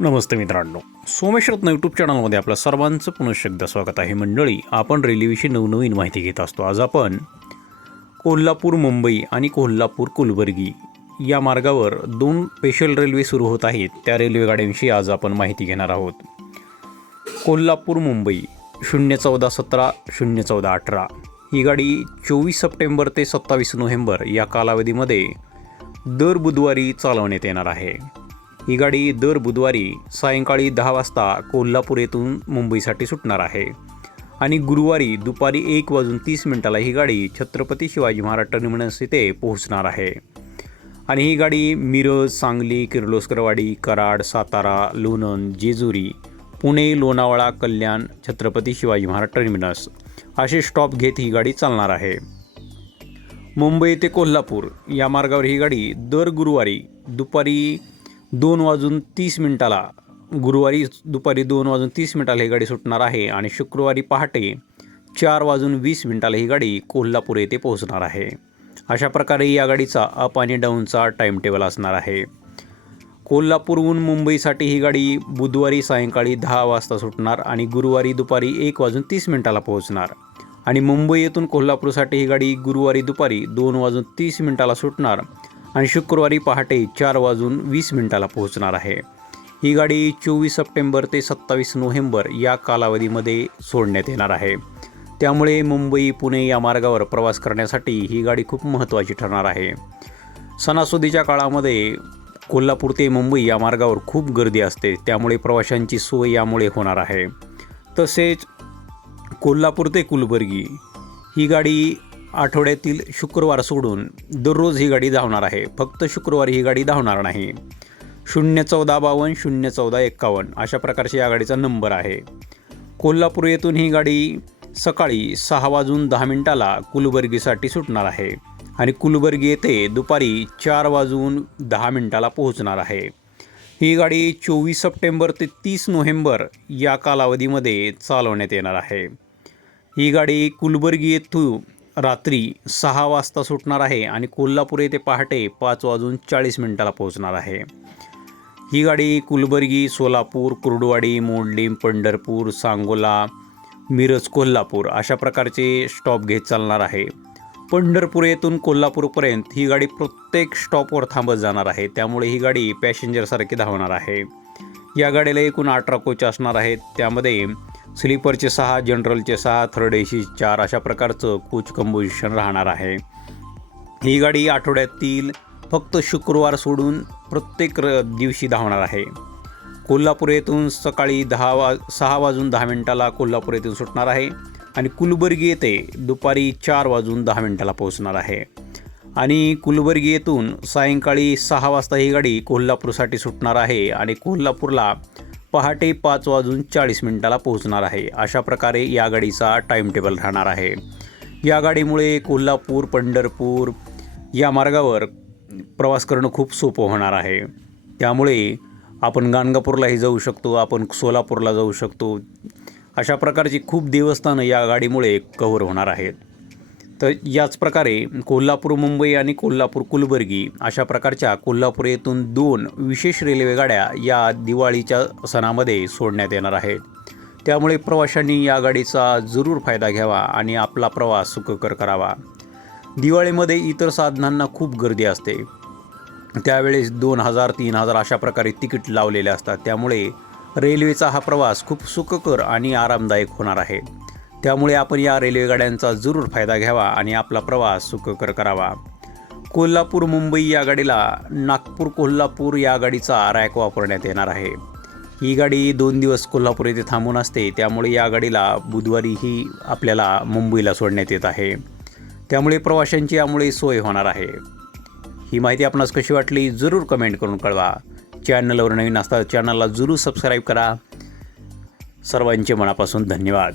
नमस्ते मित्रांनो. सोमेश्वरत्न यूट्यूब चॅनलमध्ये आपलं सर्वांचं पुनश्च एकदा स्वागत आहे. मंडळी आपण रेल्वेविषयी नवनवीन माहिती घेत असतो. आज आपण कोल्हापूर मुंबई आणि कोल्हापूर कुलबर्गी या मार्गावर दोन स्पेशल रेल्वे सुरू होत आहेत. त्या रेल्वेगाड्यांविषयी आज आपण माहिती घेणार आहोत. कोल्हापूर मुंबई शून्य चौदा सतरा शून्य चौदा अठरा ही गाडी चोवीस सप्टेंबर ते सत्तावीस नोव्हेंबर या कालावधीमध्ये दर बुधवारी चालवण्यात येणार आहे. ही गाडी दर बुधवारी सायंकाळी दहा वाजता कोल्हापूर येथून मुंबईसाठी सुटणार आहे. आणि गुरुवारी दुपारी एक वाजून तीस मिनिटाला ही गाडी छत्रपती शिवाजी महाराज टर्मिनस येथे पोहोचणार आहे. आणि ही गाडी मिरज सांगली किर्लोस्करवाडी कराड सातारा लोणंद जेजुरी पुणे लोणावळा कल्याण छत्रपती शिवाजी महाराज टर्मिनस असे स्टॉप घेत ही गाडी चालणार आहे. मुंबई ते कोल्हापूर या मार्गावर ही गाडी दर गुरुवारी दुपारी दोन वाजून तीस मिनिटाला गुरुवारी दुपारी दोन वाजून तीस मिनिटाला ही गाडी सुटणार आहे आणि शुक्रवारी पहाटे चार वाजून वीस मिनिटाला ही गाडी कोल्हापूर येथे पोहोचणार आहे. अशा प्रकारे या गाडीचा अप आणि डाऊनचा टाईम टेबल असणार आहे. कोल्हापूरहून मुंबईसाठी ही गाडी बुधवारी सायंकाळी दहा वाजता सुटणार आणि गुरुवारी दुपारी एक वाजून तीस मिनिटाला पोहोचणार. आणि मुंबई येथून कोल्हापूरसाठी ही गाडी गुरुवारी दुपारी दोन वाजून तीस मिनिटाला सुटणार. आणि शुक्रवारी पहाटे चार वाजून वीस मिनिटाला पोहोचणार आहे. ही गाडी चोवीस सप्टेंबर ते सत्तावीस नोव्हेंबर या कालावधीमध्ये सोडण्यात येणार आहे. त्यामुळे मुंबई पुणे या मार्गावर प्रवास करण्यासाठी ही गाडी खूप महत्त्वाची ठरणार आहे. सणासुदीच्या काळामध्ये कोल्हापूर ते मुंबई या मार्गावर खूप गर्दी असते त्यामुळे प्रवाशांची सोय यामुळे होणार आहे. तसेच कोल्हापूर ते कुलबर्गी ही गाडी आठवड्यातील शुक्रवार सोडून दररोज ही गाडी धावणार आहे. फक्त शुक्रवारी ही गाडी धावणार नाही. शून्य चौदा बावन्न शून्य चौदा एक्कावन्न अशा प्रकारची या गाडीचा नंबर आहे. कोल्हापूर येथून ही गाडी सकाळी सहा वाजून दहा मिनिटाला कुलबर्गीसाठी सुटणार आहे आणि कुलबर्गी येथे दुपारी चार वाजून दहा मिनिटाला पोहोचणार आहे. ही गाडी चोवीस सप्टेंबर ते तीस नोव्हेंबर या कालावधीमध्ये चालवण्यात येणार आहे. ही गाडी कुलबर्गी येथून रात्री सहा वाजता सुटणार आहे आणि कोल्हापूर येथे पहाटे पाच वाजून चाळीस मिनिटाला पोहोचणार आहे. ही गाडी कुलबर्गी सोलापूर कुर्डवाडी मोडलीम पंढरपूर सांगोला मिरज कोल्हापूर अशा प्रकारचे स्टॉप घेत चालणार आहे. पंढरपूर येथून कोल्हापूरपर्यंत ही गाडी प्रत्येक स्टॉपवर थांबत जाणार आहे. त्यामुळे ही गाडी पॅसेंजरसारखी धावणार आहे. या गाडीला एकूण अठरा कोच असणार आहेत. त्यामध्ये स्लीपरचे सहा जनरलचे सहा थर्ड एशी चार अशा प्रकारचं कोच कंपोजिशन राहणार आहे. ही गाडी आठवड्यातील फक्त शुक्रवार सोडून प्रत्येक र दिवशी धावणार आहे. कोल्हापूर येथून सकाळी दहा वा सहा वाजून दहा मिनिटाला कोल्हापूर येथून सुटणार आहे आणि कुलबर्गी येथे दुपारी चार वाजून दहा मिनिटाला पोहोचणार आहे. आणि कुलबर्गी येथून सायंकाळी सहा वाजता ही गाडी कोल्हापूरसाठी सुटणार आहे आणि कोल्हापूरला पहाटे पाच वाजून चाळीस मिनिटाला पोहोचणार आहे. अशा प्रकारे या गाडीचा टाईम टेबल राहणार आहे. या गाडीमुळे कोल्हापूर पंढरपूर या मार्गावर प्रवास करणं खूप सोपं होणार आहे. त्यामुळे आपण गाणगापूरलाही जाऊ शकतो आपण सोलापूरला जाऊ शकतो. अशा प्रकारची खूप देवस्थानं या गाडीमुळे कव्हर होणार आहेत. तर याच प्रकारे कोल्हापूर मुंबई आणि कोल्हापूर कुलबर्गी अशा प्रकारच्या कोल्हापूर येथून दोन विशेष रेल्वेगाड्या या दिवाळीच्या सणामध्ये सोडण्यात येणार आहेत. त्यामुळे प्रवाशांनी या गाडीचा जरूर फायदा घ्यावा आणि आपला प्रवास सुखकर करावा. दिवाळीमध्ये इतर साधनांना खूप गर्दी असते. त्यावेळेस दोन हजार तीन हजार अशा प्रकारे तिकीट लावलेले असतात. त्यामुळे रेल्वेचा हा प्रवास खूप सुखकर आणि आरामदायक होणार आहे. त्यामुळे आपण या रेल्वे गाड्यांचा जरूर फायदा घ्यावा आणि आपला प्रवास सुखकर करावा. कोल्हापूर मुंबई या गाडीला नागपूर कोल्हापूर या गाडीचा रॅक वापरण्यात येणार आहे. ही गाडी दोन दिवस कोल्हापूर येथे थांबून असते त्यामुळे या गाडीला बुधवारी ही आपल्याला मुंबईला सोडण्यात येत आहे. त्यामुळे प्रवाशांची यामुळे सोय होणार आहे. ही माहिती आपणास कशी वाटली जरूर कमेंट करून कळवा. चॅनलवर नवीन असता चॅनलला जरूर सबस्क्राईब करा. सर्वांचे मनापासून धन्यवाद.